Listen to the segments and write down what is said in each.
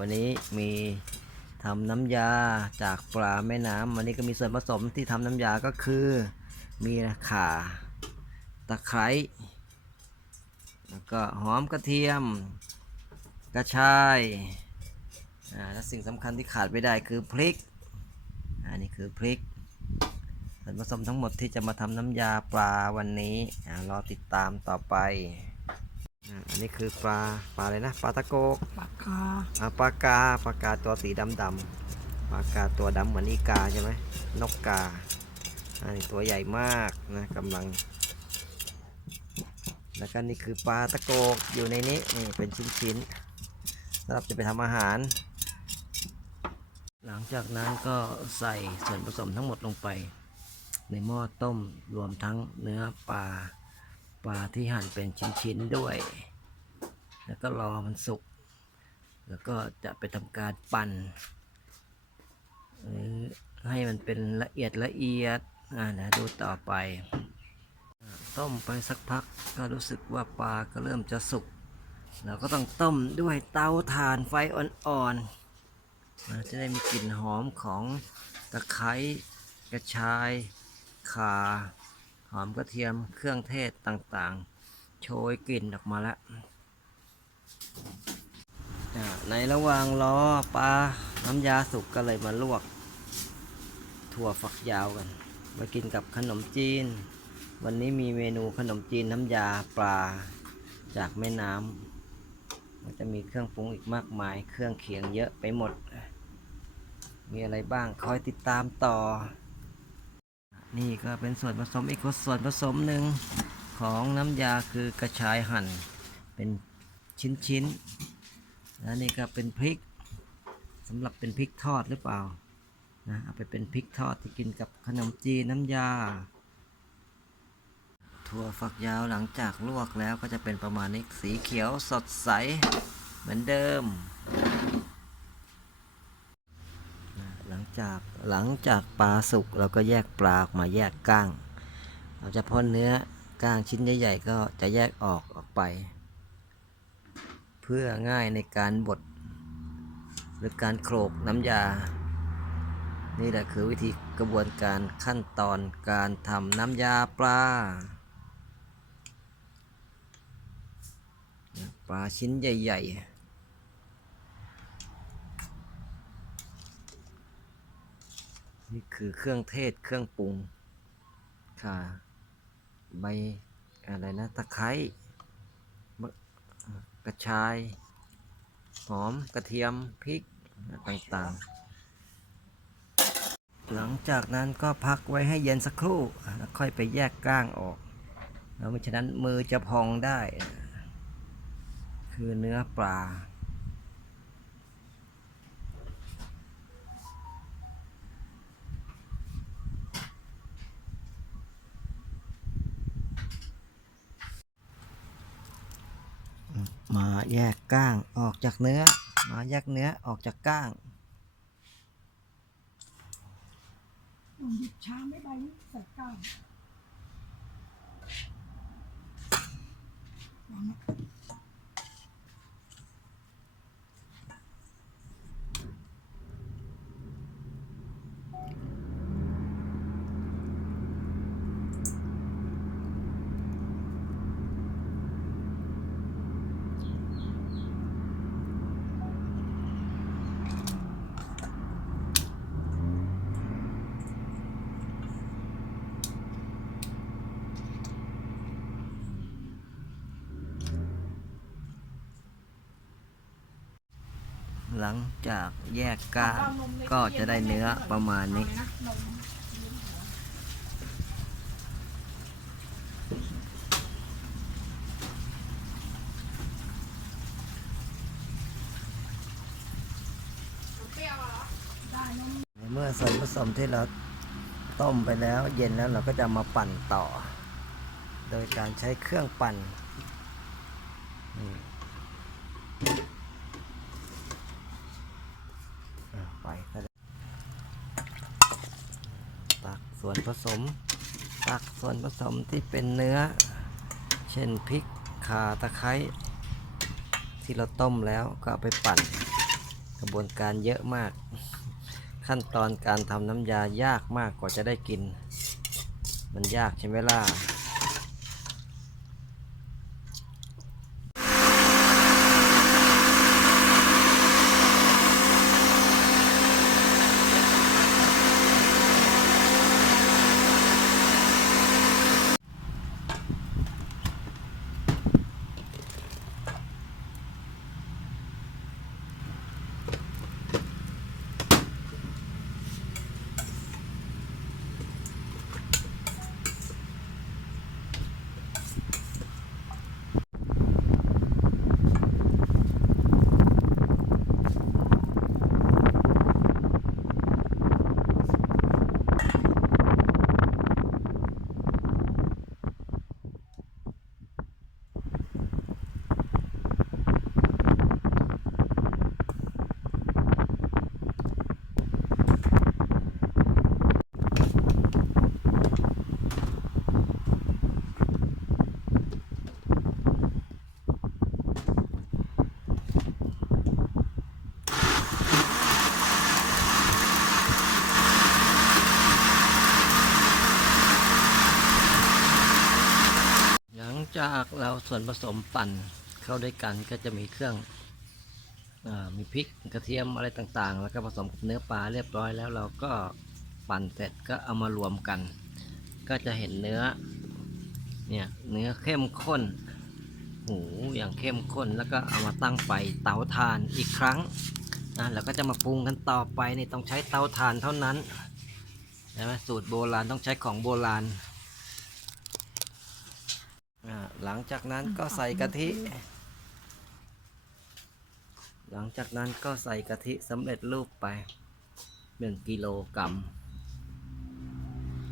วันนี้มีทำน้ำยาจากปลาแม่น้ำวันนี้ก็มีส่วนผสมที่ทำน้ำยาก็คือ มีข่าตะไคร้แล้วก็หอมกระเทียม กระชายและสิ่งสำคัญที่ขาดไม่ได้คือพริกอันนี้คือพริกส่วนผสมทั้งหมดที่จะมาทำน้ำยาปลาวันนี้อ่ารอติดตามต่อไป อ่าอันนี้คือปลาปลาอะไรนะปลาตะโกกปากกาอ่าปลากาปลากาตัวสีดำดำๆปลากาตัวดำเหมือนอีกาใช่ไหมนกกาอันนี้ตัวใหญ่มากนะกำลัง แล้วก็นี่คือปลาตะโกกอยู่ในนี้นี่เป็นชิ้นๆสำหรับจะไปทำอาหาร หลังจากนั้นก็ใส่ส่วนผสมทั้งหมดลงไป ในหม้อต้มรวมทั้งเนื้อปลา ปลาที่หั่นเป็นชิ้นๆด้วย แล้วก็รอมันสุก แล้วก็จะไปทำการปั่นให้มันเป็นละเอียดละเอียดอ่าเดี๋ยวดูต่อไป ต้มไปสักพักก็รู้สึกว่าปลาก็เริ่มจะสุกเราก็ต้องต้มด้วยเตาถ่านไฟอ่อนๆนะจะได้มีกลิ่นหอมของตะไคร้กระชายข่า อมกระเทียมเครื่องเทศต่างๆ โชยกลิ่นออกมาแล้วในระหว่างรอปลาน้ำยาสุกก็เลยมาลวก ถั่วฝักยาวกันมากินกับขนมจีน วันนี้มีเมนูขนมจีนน้ำยาปลาจากแม่น้ำมันจะมีเครื่องปรุงอีกมากมาย เครื่องเคียงเยอะไปหมด มีอะไรบ้างคอยติดตามต่อ นี่ก็เป็นส่วนผสมอีกส่วนผสมหนึ่งของน้ำยาคือกระชายหั่น เป็นชิ้นๆแล้วนี่ก็เป็นพริกสำหรับเป็นพริกทอดหรือเปล่านะเอาไปเป็นพริกทอดที่กินกับขนมจีนน้ำยา ถั่วฝักยาวหลังจากลวกแล้วก็จะเป็นประมาณนี้สีเขียวสดใสเหมือนเดิม ลังจากหลังจากปลาสุกเราก็แยกปลาออกมาแยกก้างเอาเฉพาะเนื้อก้างชิ้นใหญ่ๆก็จะแยกออกออกไป เพื่อง่ายในการบดหรือการโขลกน้ำยา นี่แหละคือวิธีกระบวนการขั้นตอนการทำน้ำยาปลา ปลาชิ้นใหญ่ ๆ นี่คือเครื่องเทศเครื่องปรุง ค่ะ ใบอะไรนะ ตะไคร้กระชาย หอมกระเทียมพริกต่างๆ หลังจากนั้นก็พักไว้ให้เย็นสักครู่ แล้วค่อยไปแยกก้างออก แล้วไม่ฉะนั้นมือจะพองได้ คือเนื้อปลา มาแยกก้างออกจากเนื้อ มาแยกเนื้อออกจากก้างหยิบชามไม่ไปใส่ก้างวางนะ หลังจากแยกก้างก็จะได้เนื้อประมาณนี้ เมื่อส่วนผสมที่เราต้มไปแล้วเย็นแล้วเราก็จะมาปั่นต่อ โดยการใช้เครื่องปั่นอะไปก็ได้ตัก ส่วนผสม ตักส่วนผสมที่เป็นเนื้อ เช่นพริกข่าตะไคร้ที่เราต้มแล้วก็เอาไปปั่น กระบวนการเยอะมาก ขั้นตอนการทำน้ำยายากมากกว่าจะได้กิน มันยากใช่ไหมล่ะ จากเราส่วนผสมปั่นเข้าด้วยกันก็จะมีเครื่องอมีพริกกระเทียมอะไรต่างๆ แล้วก็ผสมกับเนื้อปลาเรียบร้อยแล้วเราก็ปั่นเสร็จก็เอามารวมกัน ก็จะเห็นเนื้อเนี่ยเนื้อเข้มข้นหูอย่างเข้มข้นแล้วก็เอามาตั้งไฟเตาถ่านอีกครั้งนะแล้วก็จะมาปรุงกันต่อไปนี่ต้องใช้เตาถ่านเท่านั้นใช่ไหมสูตรโบราณต้องใช้ของโบราณ อ่าหลังจากนั้นก็ใส่กะทิ หลังจากนั้นก็ใส่กะทิสำเร็จรูปไปหนึ่งกิโลกรัม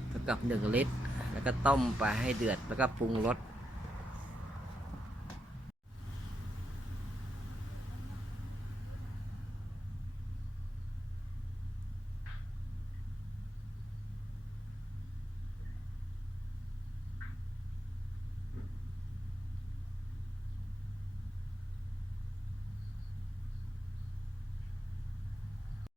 เท่ากับหนึ่งลิตร แล้วก็ต้มไปให้เดือดแล้วก็ปรุงรส